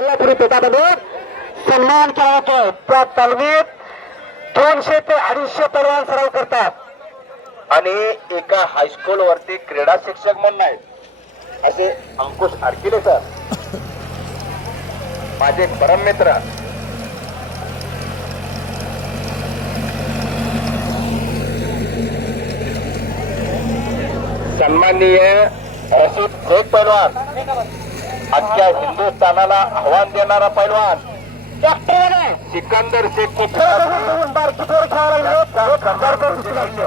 कोल्हापुरी पेटामध्ये सन्मान केला जातोय. त्या तालमीत 200 ते 250 पैलवान सराव करतात आणि एका हायस्कूल वरती क्रीडा शिक्षक म्हणून आहेत असे अंकुश आरकिले सर, माझे परम मित्र. सन्माननीय रशीद शेख पैलवान, अख्ख्या हिंदुस्थानाला आव्हान देणारा पैलवान सिकंदर शेख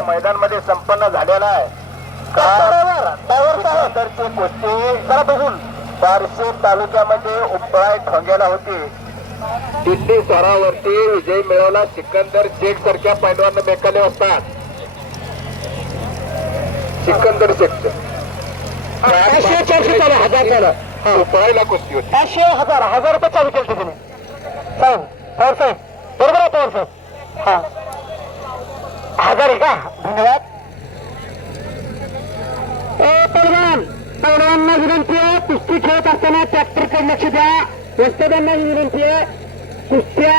मैदान मध्ये संपन्न झालेला आहे. सिकंदरची कुस्ती बार्शी तालुक्यामध्ये उपळा ठोंग्याला होती. दिल्ली स्वरावरती विजय मिळवला सिकंदर शेख सारख्या पैलवान बेकाले असतात. सिकंदर शेख 500-400 उपळायला कुस्ती होती. 500,000 रुपये चालू केलं तुम्ही साहेब. पवार साहेब बरोबर आहे. पवार साहेब हा 1000 आहे का? धन्यवाद. पैलवानांना विनंती आहे, कुस्ती खेळत असताना ट्रॅक्टरकडे लक्ष द्या. वस्तादांना विनंती आहे, कुस्त्या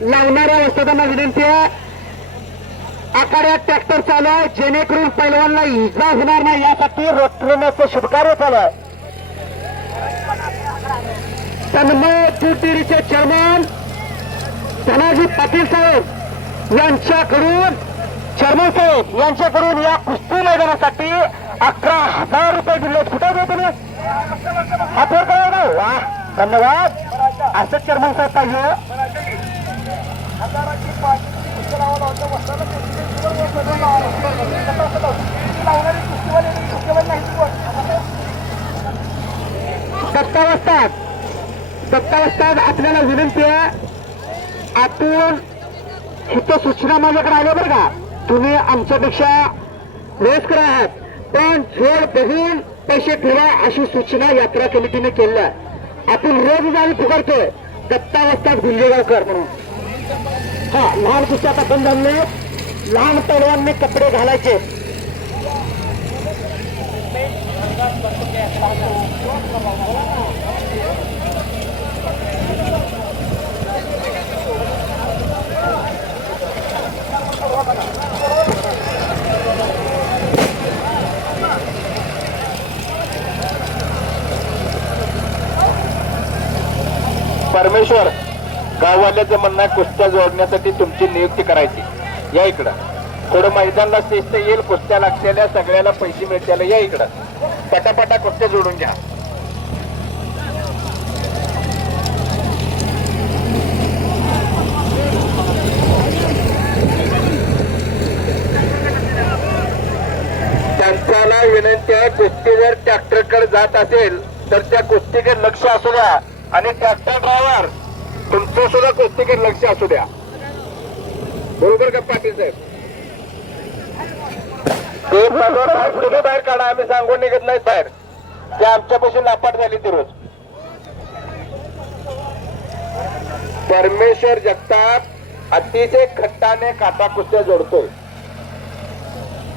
लावणाऱ्या वस्तादांना विनंती आहे, आखाड्यात ट्रॅक्टर चालू आहे जेणेकरून पैलवानला इजा होणार नाही यासाठी रोटण्याचं शुभकार्य चालू आहे. तन्मय ज्योतिरीचे चेअरमन धनाजी पाटील साहेब यांच्याकडून, चेअरमन साहेब यांच्याकडून या कुस्ती मैदानासाठी 11,000 रुपये दिले. कुठे देतो तुम्ही? हात वर करा ना. वा, धन्यवाद. असं चेअरमन साहेब पाहिजे. दत्तावस्थात आपल्याला विनंती आहे, आपण इथं सूचना माझ्याकडे आल्या बरं का. तुम्ही आमच्यापेक्षा वयस्कर आहात पण झोड बघून पैसे ठेवा अशी सूचना यात्रा कमिटीने केल्या. आपण रोज जाऊन पुकारतोय दत्तावस्थात गुंजेगावकर म्हणून. हा, लहान कुस्त्या आता बंद झाले. लहान पैलवानने कपडे घालायचे. परमेश्वर गाववाल्याचं म्हणणं आहे कुस्त्या जोडण्यासाठी तुमची नियुक्ती करायची. या इकडं थोडं मैदानला शिस्त येईल, कुस्त्या लागलेल्या सगळ्याला पैसे मिळतील. या इकडं पटापटा कुस्त्या जोडून घ्या. त्यांच्याला विनंती आहे, कुस्ती जर ट्रॅक्टरकडे जात असेल तर त्या कुस्तीकडे लक्ष असू द्या आणि ट्रॅक्टर ड्रायव्हर तुमचं सुद्धा कुस्तीकडे लक्ष असू द्या. बरोबर का पाटील साहेब? ते तुम्ही बाहेर काढा, आम्ही सांगून निघत नाही बाहेर. ते आमच्यापासून लापाट झाली ती रोज. परमेश्वर जगताप अतिशय खट्टाने काटा कुस्त्या जोडतोय.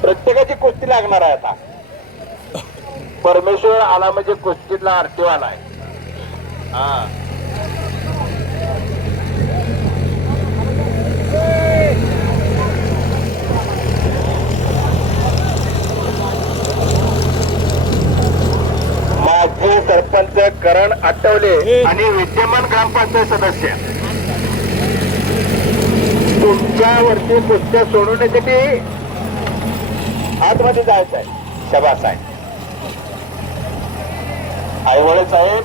प्रत्येकाची कुस्ती लागणार आहे आता. परमेश्वर आला म्हणजे कुस्तीतला आरटीओ आलाय. हा, माजी सरपंच करण आठवले आणि विद्यमान ग्रामपंचायत सदस्य तुमच्यावरती कुस्त्या सोडवण्यासाठी आतमध्ये जायचं आहे. शबास आहे. आईवळे साहेब,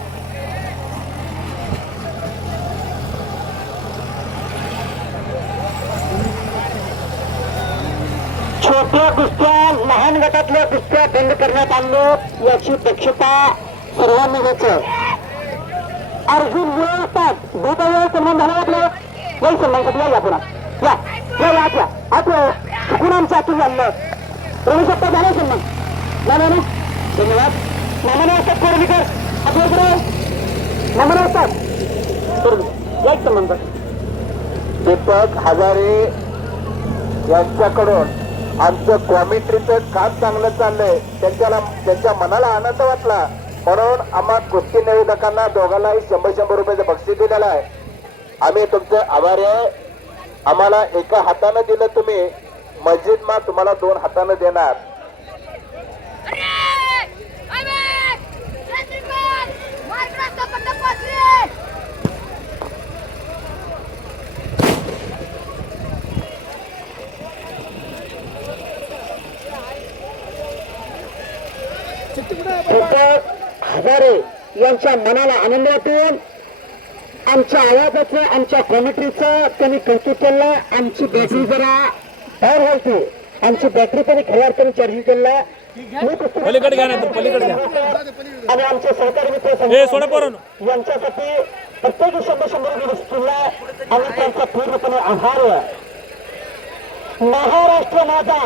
छोट्या कुस्त्या, लहान गटातल्या कुस्त्या बंद करण्यात आल्या याची दक्षता सर्वांनी घ्यायचं. अर्जुन मुळे असतात. भेटावेळ सन्मान झाला आपलं. याही सन्मानसाठी या पुन्हा या या या आता चुकून आमच्या आतून झालं. प्रवेश आता झाला सन्मान. नाही ना, धन्यवाद. नामाने असतात कोरलीकर आपल्याकडे नामाने असतात याच सन्मान. दीपक हजारे यांच्याकडून आमचं कॉमेंट्रीचं काम चांगलं चाललंय. त्यांच्या मनाला आनंद वाटला म्हणून आम्हा कुस्ती निवेदकांना दोघांनाही 100-100 रुपयाचं दिलेला आहे आम्ही तुमचे आभारी आहे. आम्हाला एका हातानं दिलं तुम्ही, मस्जिद मा तुम्हाला 2 हातानं देणार. दीपक हजारे यांच्या मनाला आनंद वाटून आमच्या आवाजाचं, आमच्या कॉमेंट्रीचं त्यांनी कौतुक केलं. आमची बॅटरी जरा तयार व्हायची, आमची बॅटरी त्यांनी खऱ्या अर्थाने चार्जिंग केला. पलीकडे घ्या, नाही पलीकडे घ्या. आणि आमचे सहकारी मित्र ए सोडा पोरांनो. यांच्यासाठी प्रत्येक 100 दिवस केला आणि त्यांचा पूर्णपणे आभार. महाराष्ट्र माझा,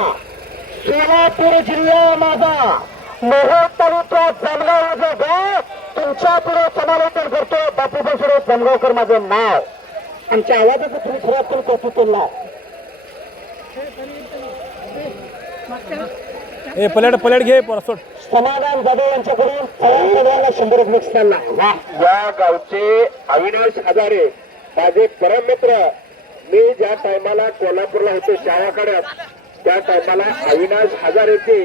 सोलापूर जिल्हा माझा, मोहोळ तालुक्यात जमगाव जो गाव तुमच्या पुढे समालोचन करतो. बापू बसरे जमगावकर माझं नाव. आमच्या आवाजाचं तुम्ही खऱ्या अर्थाने कौतुक केला. ए पलेट घे पोरा सोड. समाधान जाधव यांच्याकडून सगळ्यांना 100 मिक्स चालला. या गावचे अविनाश हजारे माझे परम मित्र. मी ज्या टायमाला कोल्हापूरला होतो शाळाकडे, त्या टायमाला अविनाश हजारेचे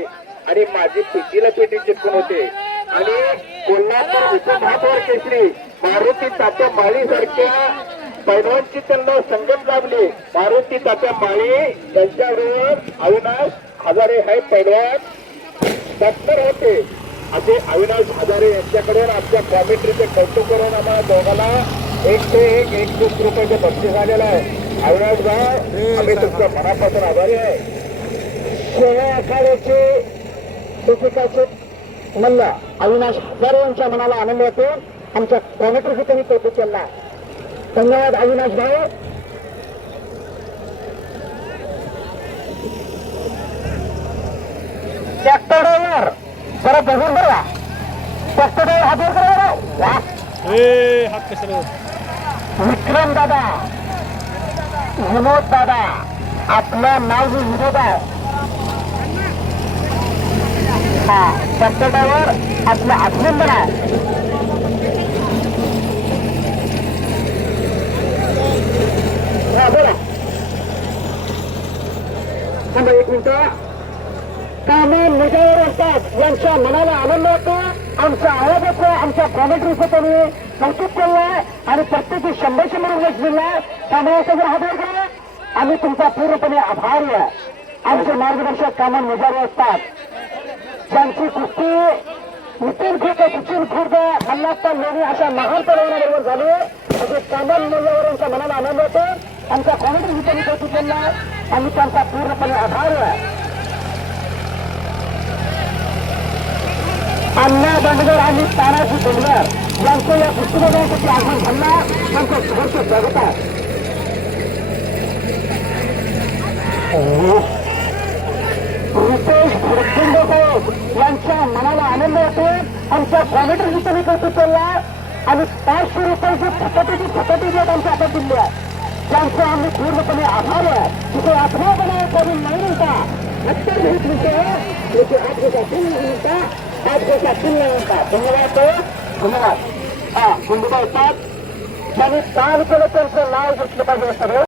आणि माझी पेटीला पेटी चिटकून होते. आणि कोल्हापूर उपमहापौर केसरी मारुती तात्या माळी सारख्या पैलवानची त्यांना संगत लाभली. मारुती तात्या माळी त्यांच्याबरोबर अविनाश हजारे हे पैलवान डॉक्टर होते. असे अविनाश हजारे यांच्याकडून आमच्या कॉमेंट्रीचे कौतुक करून आम्हाला दोघांना 1 ते 1 रुपयाचे बक्षीस आलेलं आहे. अविनाश भाऊ, आम्ही तुमच्या मनापासून आभारी आहे. सोहळा आखाड्याचे लेखकाचे मल्ल अविनाश हजारे यांच्या मनाला आनंद वाटून आमच्या कॉमेंट्रीचे त्यांनी कौतुक केला. धन्यवाद अविनाश भाऊ. ट्रॅक्टर ड्रायव्हर जरा बघून बघा. ट्रॅक्टर ड्रायव्हर हात वर करा बरं. ए हात कशाला. विक्रम दादा, विनोद दादा, आपलं नाव जे विनोद आहे. हा ट्रॅक्टर ड्रायव्हर आपलं अभिनंदन आहे. हा बोला. थांबा 1 मिनिट. कामे मुजावर असतात यांच्या मनाला आनंद होतो. आमच्या आवाजाचं, आमच्या कॉमेंट्रीचं त्यांनी कौतुक केलंय आणि प्रत्येकी 100 लक्ष दिलाय. त्यामुळे सगळं हात करा. आम्ही तुमचा पूर्णपणे आभारी आहे. आमचे मार्गदर्शक कामन मुजारी असतात. ज्यांची कुस्ती नितीन खुर्द, सचिन खुर्द, मल्हार लोणी अशा महान पलवानाबरोबर झाली. असे कामन मुजावर यांच्या मनाला आनंद होतो. आमच्या कॉमेंट्रीचं त्यांनी कौतुक केलंय. आम्ही त्यांचा पूर्णपणे आभारी आहे. अण्णा दांडगर आणि तानाजी डोंगर यांचं या कुस्तीमध्ये आगमन झाला. त्यांचं सहर्ष स्वागत आहे. रितेश भरखंडेकर यांच्या मनाला आनंद होतो. आमच्या कॉमेंट्रीचं त्यांनी कौतुक केला आणि 500 रुपयाची फटाफटी जे आमच्या हातात दिली आहे त्यांचं आम्ही पूर्णपणे आभार आहे. तिथे आत्मपणे करून नाही म्हणता अत्तर भेट विषय आज जसा तीन मिळता आज जसा 3 मिळता. धन्यवाद. धन्यवाद. हा हिंदुबा येतात त्यांनी काम केलं त्यांचं नाव घेतलं पाहिजे सगळं.